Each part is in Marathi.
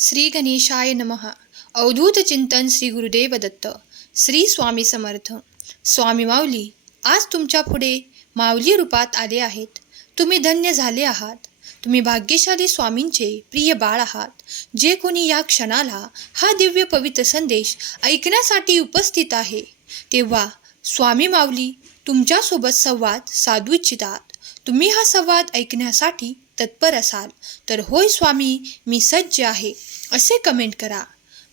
श्री गणेशाय नमः. अवधूत चिंतन श्री गुरुदेव दत्त. श्री स्वामी समर्थ. स्वामी माऊली आज तुमच्यापुढे माऊली रूपात आले आहेत. तुम्ही धन्य झाले आहात. तुम्ही भाग्यशाली स्वामींचे प्रिय बाळ आहात. जे कोणी या क्षणाला हा दिव्य पवित्र संदेश ऐकण्यासाठी उपस्थित आहे तेव्हा स्वामी माऊली तुमच्यासोबत संवाद साधू इच्छितात. तुम्ही हा संवाद ऐकण्यासाठी तत्पर असाल. तर होय स्वामी मी सज्ज आहे. असे कमेंट करा.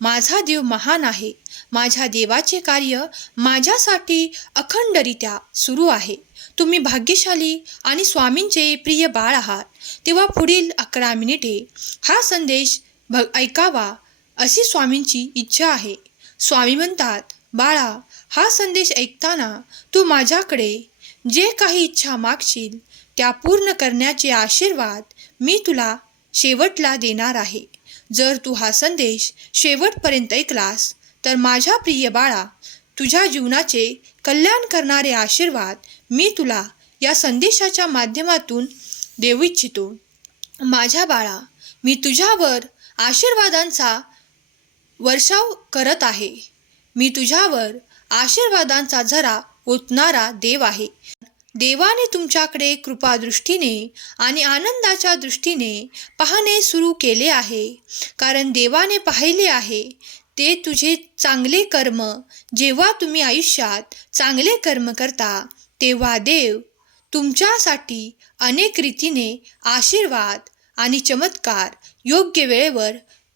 माझा देव महान आहे. माझ्या देवाचे कार्य माझ्यासाठी अखंडरित्या सुरू आहे. तुम्ही भाग्यशाली आणि स्वामींचे प्रिय बाळ आहात. तेव्हा पुढील अकरा मिनिटे हा संदेश भ ऐकावा अशी स्वामींची इच्छा आहे. स्वामी म्हणतात बाळा हा संदेश ऐकताना तू माझ्याकडे जे काही इच्छा मागशील त्या पूर्ण करण्याचे आशीर्वाद मी तुला शेवटला देणार आहे. जर तू हा संदेश शेवटपर्यंत ऐकलास तर माझ्या प्रिय बाळा तुझ्या जीवनाचे कल्याण करणारे आशीर्वाद मी तुला या संदेशाच्या माध्यमातून देऊ इच्छितो. माझ्या बाळा मी तुझ्यावर आशीर्वादांचा वर्षाव करत आहे. मी तुझ्यावर आशीर्वादांचा झरा ओतणारा देव आहे. देवाने तुमच्याकडे कृपादृष्टीने आणि आनंदाच्या दृष्टीने पाहणे सुरू केले आहे. कारण देवाने पाहिले आहे ते तुझे चांगले कर्म जेव्हा तुम्ही आयुष्यात चांगले कर्म करता तेव्हा देव तुमच्यासाठी अनेक रीतीने आशीर्वाद आणि चमत्कार योग्य वेळेवर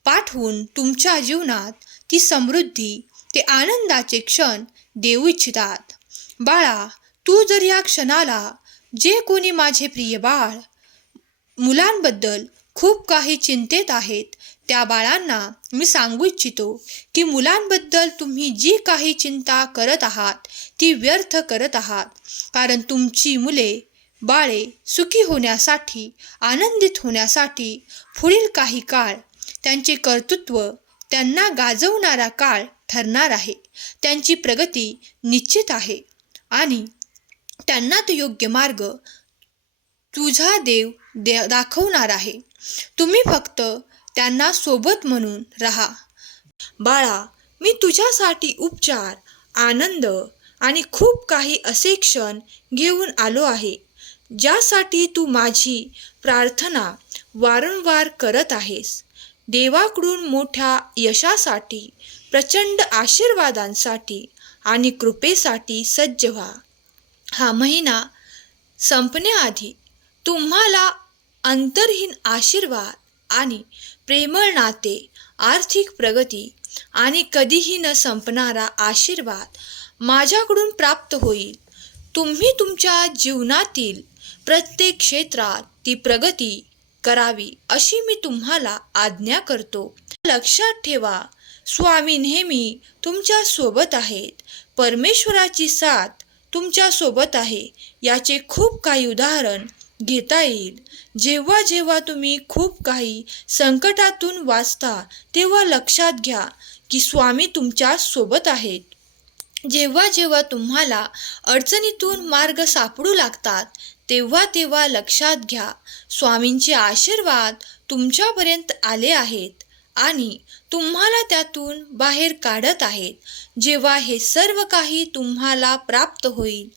पाठवून तुमच्या जीवनात ती समृद्धी ते आनंदाचे क्षण देऊ इच्छितात. बाळा तू जर या क्षणाला जे कोणी माझे प्रिय बाळ मुलांबद्दल खूप काही चिंतेत आहेत त्या बाळांना मी सांगू इच्छितो की मुलांबद्दल तुम्ही जी काही चिंता करत आहात ती व्यर्थ करत आहात. कारण तुमची मुले बाळे सुखी होण्यासाठी आनंदित होण्यासाठी पुढील काही काळ त्यांचे कर्तृत्व त्यांना गाजवणारा काळ ठरणार आहे. त्यांची प्रगती निश्चित आहे. आणि त्यांना तो योग्य मार्ग तुझा देव दे दाखवणार आहे. तुम्ही फक्त त्यांना सोबत म्हणून राहा. बाळा मी तुझ्यासाठी उपचार आनंद आणि खूप काही असे क्षण घेऊन आलो आहे ज्यासाठी तू माझी प्रार्थना वारंवार करत आहेस. देवाकडून मोठ्या यशासाठी प्रचंड आशीर्वादांसाठी आणि कृपेसाठी सज्ज व्हा. हा महिना संपण्याआधी तुम्हाला अंतरहीन आशीर्वाद आणि प्रेमळ नाते आर्थिक प्रगती आणि कधीही न संपणारा आशीर्वाद माझ्याकडून प्राप्त होईल. तुम्ही तुमच्या जीवनातील प्रत्येक क्षेत्रात ती प्रगती करावी अशी मी तुम्हाला आज्ञा करतो. लक्षात ठेवा स्वामी नेहमी तुमच्यासोबत आहेत. परमेश्वराची साथ तुमच्यासोबत आहे. याचे खूप काही उदाहरण घेता येईल. जेव्हा जेव्हा तुम्ही खूप काही संकटातून वाचता तेव्हा लक्षात घ्या की स्वामी तुमच्यासोबत आहेत. जेव्हा जेव्हा तुम्हाला अडचणीतून मार्ग सापडू लागतात तेव्हा तेव्हा लक्षात घ्या स्वामींचे आशीर्वाद तुमच्यापर्यंत आले आहेत. आणि तुम्हाला त्यातून बाहेर काढत आहेत. जेव्हा हे सर्व काही तुम्हाला प्राप्त होईल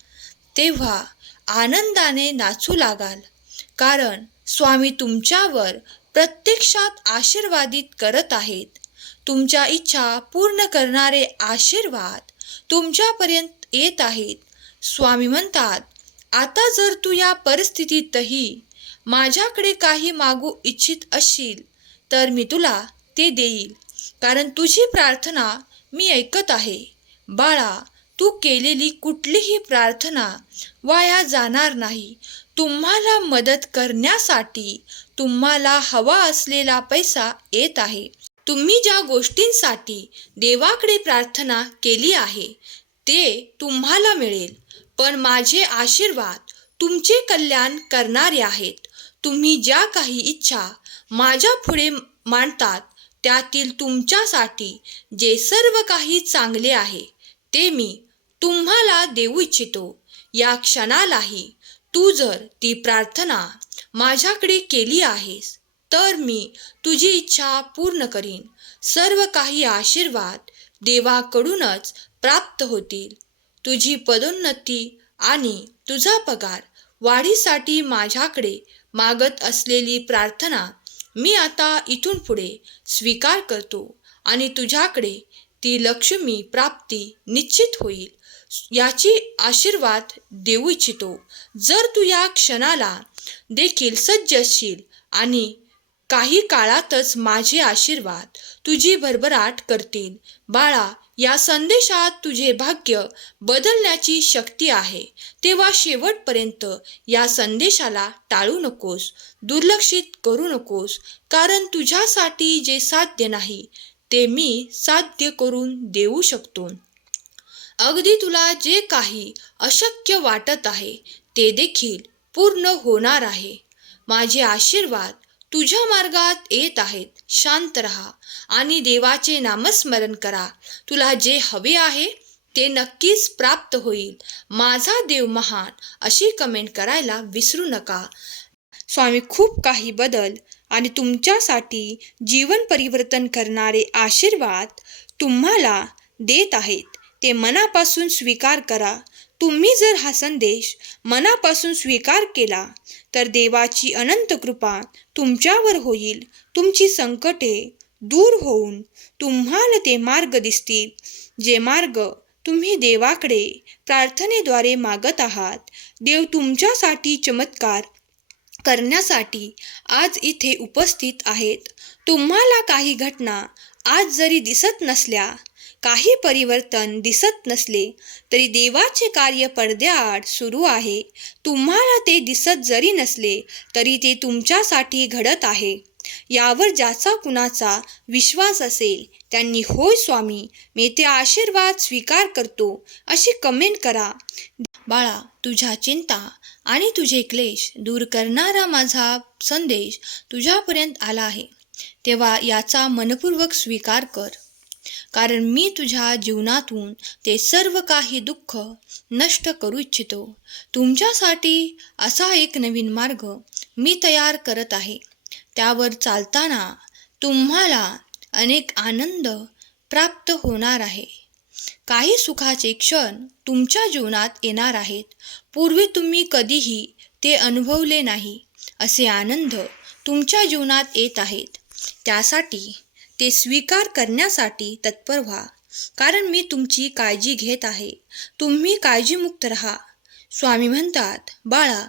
तेव्हा आनंदाने नाचू लागाल. कारण स्वामी तुमच्यावर प्रत्यक्षात आशीर्वादित करत आहेत. तुमच्या इच्छा पूर्ण करणारे आशीर्वाद तुमच्यापर्यंत येत आहेत. स्वामी म्हणतात आता जर तू या परिस्थितीतही माझ्याकडे काही मागू इच्छित असशील तर मी तुला ते देईल. कारण तुझी प्रार्थना मी ऐकत आहे. बाळा तू केलेली कुठलीही प्रार्थना वाया जाणार नाही. तुम्हाला मदत करण्यासाठी तुम्हाला हवा असलेला पैसा येत आहे. तुम्ही ज्या गोष्टींसाठी देवाकडे प्रार्थना केली आहे ते तुम्हाला मिळेल. पण माझे आशीर्वाद तुमचे कल्याण करणारे आहेत. तुम्ही ज्या काही इच्छा माझ्या पुढे मांडतात त्यातील तुमच्यासाठी जे सर्व काही चांगले आहे ते मी तुम्हाला देऊ इच्छितो. या क्षणालाही तू जर ती प्रार्थना माझ्याकडे केली आहेस तर मी तुझी इच्छा पूर्ण करीन. सर्व काही आशीर्वाद देवाकडूनच प्राप्त होतील. तुझी पदोन्नती आणि तुझा पगार वाढीसाठी माझ्याकडे मागत असलेली प्रार्थना मी आता इथून पुढे स्वीकार करतो आणि तुझ्याकडे ती लक्ष्मी प्राप्ती निश्चित होईल. याची आशीर्वाद देऊ इच्छितो. जर तू या क्षणाला देखील सज्ज असशील आणि काही काळातच माझे आशीर्वाद तुझी भरभराट करतील. बाळा या संदेशात तुझे भाग्य बदलण्याची शक्ती आहे. तेव्हा शेवटपर्यंत या संदेशाला टाळू नकोस दुर्लक्षित करू नकोस कारण तुझ्यासाठी जे साध्य नाही ते मी साध्य करून देऊ शकतो. अगदी तुला जे काही अशक्य वाटत आहे ते देखील पूर्ण होणार आहे. माझे आशीर्वाद तुझ्या मार्गात येत आहेत. शांत रहा आणि देवाचे नामस्मरण करा. तुला जे हवे आहे ते नक्कीच प्राप्त होईल. माझा देव महान अशी कमेंट करायला विसरू नका. स्वामी खूप काही बदल आणि तुमच्यासाठी जीवन परिवर्तन करणारे आशीर्वाद तुम्हाला देत आहेत. ते मनापासून स्वीकार करा. तुम्ही जर हा संदेश मनापासून स्वीकार केला तर देवाची अनंत कृपा तुमच्यावर होईल. तुमची संकटे दूर होऊन तुम्हाला ते मार्ग दिसतील जे मार्ग तुम्ही देवाकडे प्रार्थनेद्वारे मागत आहात. देव तुमच्यासाठी चमत्कार करण्यासाठी आज इथे उपस्थित आहेत. तुम्हाला काही घटना आज जरी दिसत नसल्या काही परिवर्तन दिसत नसले तरी देवाचे कार्य पडद्याआड सुरू आहे. तुम्हाला ते दिसत जरी नसले तरी ते तुमच्यासाठी घडत आहे. यावर ज्याचा कुणाचा विश्वास असेल त्यांनी होय स्वामी मी ते आशीर्वाद स्वीकार करतो अशी कमेंट करा. बाळा तुझ्या चिंता आणि तुझे क्लेश दूर करणारा माझा संदेश तुझ्यापर्यंत आला आहे. तेव्हा याचा मनपूर्वक स्वीकार कर. कारण मी तुझ्या जीवनातून ते सर्व काही दुःख नष्ट करू इच्छितो. तुमच्यासाठी असा एक नवीन मार्ग मी तयार करत आहे. त्यावर चालताना तुम्हाला अनेक आनंद प्राप्त होणार आहे. काही सुखाचे क्षण तुमच्या जीवनात येणार आहेत. पूर्वी तुम्ही कधीही ते अनुभवले नाही. असे आनंद तुमच्या जीवनात येत आहेत. त्यासाठी ते स्वीकार करण्यासाठी तत्पर व्हा. कारण मी तुमची काळजी घेत आहे. तुम्ही काळजीमुक्त राहा. स्वामी म्हणतात बाळा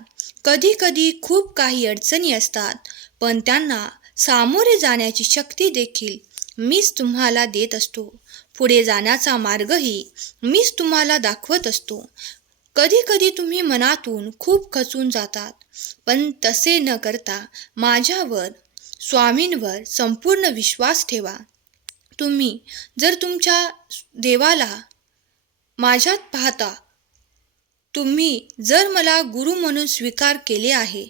कधी कधी खूप काही अडचणी असतात पण त्यांना सामोरे जाण्याची शक्ती देखील मीच तुम्हाला देत असतो. पुढे जाण्याचा मार्गही मीच तुम्हाला दाखवत असतो. कधी कधी तुम्ही मनातून खूप खचून जातात पण तसे न करता माझ्यावर स्वामींवर संपूर्ण विश्वास ठेवा. तुम्ही जर तुमच्या देवाला माझ्यात पाहता तुम्ही जर मला गुरु म्हणून स्वीकार केले आहे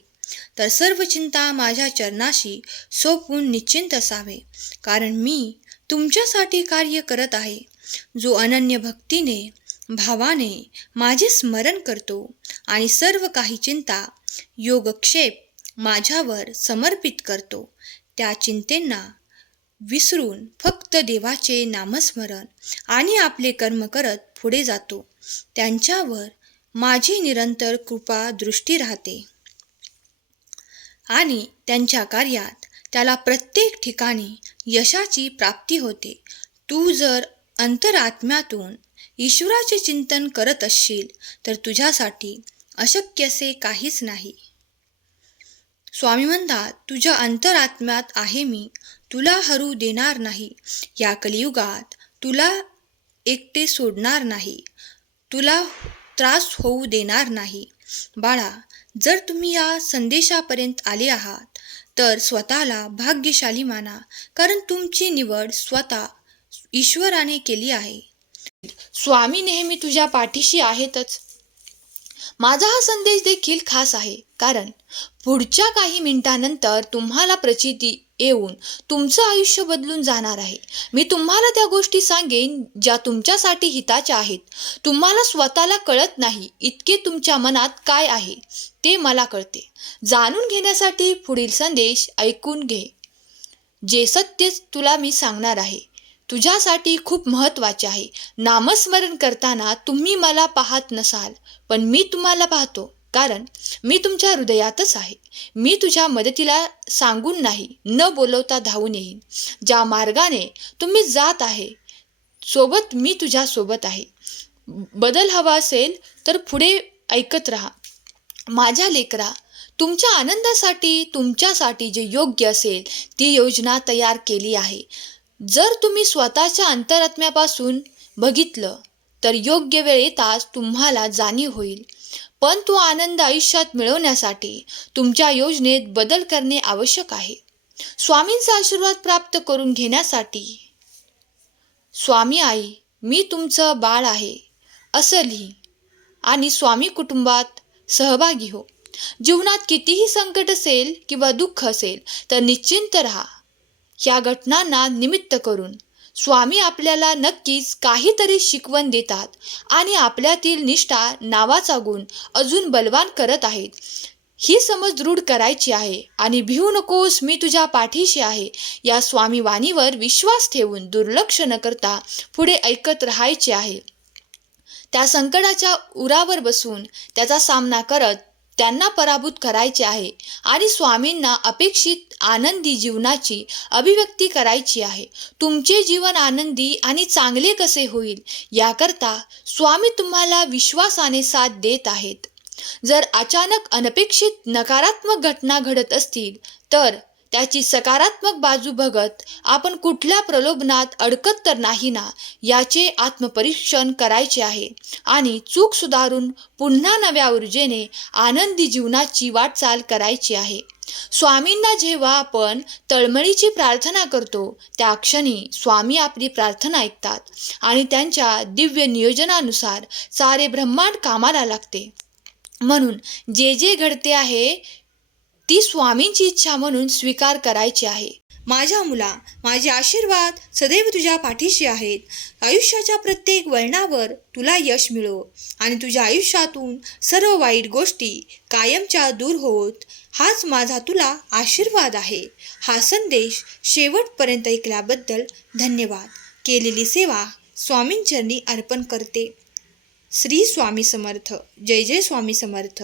तर सर्व चिंता माझ्या चरणाशी सोपून निश्चिंत असावे. कारण मी तुमच्यासाठी कार्य करत आहे जो अनन्य भक्तीने भावाने माझे स्मरण करतो आणि सर्व काही चिंता योगक्षेप माझ्यावर समर्पित करतो. त्या चिंतेंना विसरून फक्त देवाचे नामस्मरण आणि आपले कर्म करत पुढे जातो. त्यांच्यावर माझी निरंतर कृपा दृष्टी राहते. आणि त्यांच्या कार्यात त्याला प्रत्येक ठिकाणी यशाची प्राप्ती होते. तू जर अंतरात्म्यातून ईश्वराचे चिंतन करत असशील तर तुझ्यासाठी अशक्यसे काहीच नाही. स्वामी म्हणतात तुझ्या अंतरात्म्यात आहे मी. तुला हरू देणार नाही. या कलियुगात तुला एकटे सोडणार नाही. तुला त्रास होऊ देणार नाही. बाळा जर तुम्ही या संदेशापर्यंत आले आहात तर स्वतःला भाग्यशाली माना कारण तुमची निवड स्वतः ईश्वराने केली आहे. स्वामी नेहमी तुझ्या पाठीशी आहेतच. माझा हा संदेश देखील खास आहे. कारण पुढच्या काही मिनिटानंतर तुम्हाला प्रचिती येऊन तुमचं आयुष्य बदलून जाणार आहे. मी तुम्हाला त्या गोष्टी सांगेन ज्या तुमच्यासाठी हिताच्या आहेत. तुम्हाला स्वतःला कळत नाही इतके तुमच्या मनात काय आहे ते मला कळते. जाणून घेण्यासाठी पुढील संदेश ऐकून घे. जे सत्य तुला मी सांगणार आहे. तुझ्यासाठी खूप महत्त्वाचे आहे. नामस्मरण करताना तुम्ही मला पाहत नसाल पण मी तुम्हाला पाहतो कारण मी तुमच्या हृदयातच आहे. मी तुझ्या मदतीला सांगून नाही न बोलवता धावून येईन. ज्या मार्गाने तुम्ही जात आहे सोबत मी तुझ्यासोबत आहे. बदल हवा असेल तर पुढे ऐकत राहा. माझ्या लेकरा तुमच्या आनंदासाठी तुमच्यासाठी जे योग्य असेल ती योजना तयार केली आहे. जर तुम्ही स्वतःच्या अंतरात्म्यापासून बघितलं तर योग्य वेळ येताच तुम्हाला जाणीव होईल. पण तो आनंद आयुष्यात मिळवण्यासाठी तुमच्या योजनेत बदल करणे आवश्यक आहे. स्वामींचा आशीर्वाद प्राप्त करून घेण्यासाठी स्वामी आई मी तुमचं बाळ आहे. असं लिही. आणि स्वामी कुटुंबात सहभागी हो. जीवनात कितीही संकट असेल किंवा दुःख असेल तर निश्चिंत राहा. या घटनांना निमित्त करून. स्वामी आपल्याला नक्कीच काहीतरी शिकवण देतात आणि आपल्यातील निष्ठा नावाचा गुण अजून बलवान करत आहेत. ही समज दृढ करायची आहे आणि भिवू नकोस मी तुझ्या पाठीशी आहे या स्वामी वाणीवर विश्वास ठेवून दुर्लक्ष न करता पुढे ऐकत राहायचे आहे. त्या संकटाच्या उरावर बसून त्याचा सामना करत त्यांना पराभूत करायचे आहे आणि स्वामींना अपेक्षित आनंदी जीवनाची अभिव्यक्ती करायची आहे. तुमचे जीवन आनंदी आणि चांगले कसे होईल याकरता स्वामी तुम्हाला विश्वासाने साथ देत आहेत. जर अचानक अनपेक्षित नकारात्मक घटना घडत असतील तर त्याची सकारात्मक बाजू बघत आपण कुठल्या प्रलोभनात अडकत तर नाही ना याचे आत्मपरीक्षण करायचे आहे. आणि चूक सुधारून पुन्हा नव्या ऊर्जेने आनंदी जीवनाची वाटचाल करायची आहे. स्वामींना जेव्हा आपण तळमळीची प्रार्थना करतो त्या क्षणी स्वामी आपली प्रार्थना ऐकतात आणि त्यांच्या दिव्य नियोजनानुसार सारे ब्रह्मांड कामाला लागते. म्हणून जे जे घडते आहे ती स्वामींची इच्छा म्हणून स्वीकार करायची आहे. माझ्या मुला माझे आशीर्वाद सदैव तुझ्या पाठीशी आहेत. आयुष्याच्या प्रत्येक वळणावर तुला यश मिळो आणि तुझ्या आयुष्यातून सर्व वाईट गोष्टी कायमच्या दूर होत हाच माझा तुला आशीर्वाद आहे. हा संदेश शेवटपर्यंत ऐकल्याबद्दल धन्यवाद. केलेली सेवा स्वामींचरणी अर्पण करते. श्री स्वामी समर्थ. जय जय स्वामी समर्थ.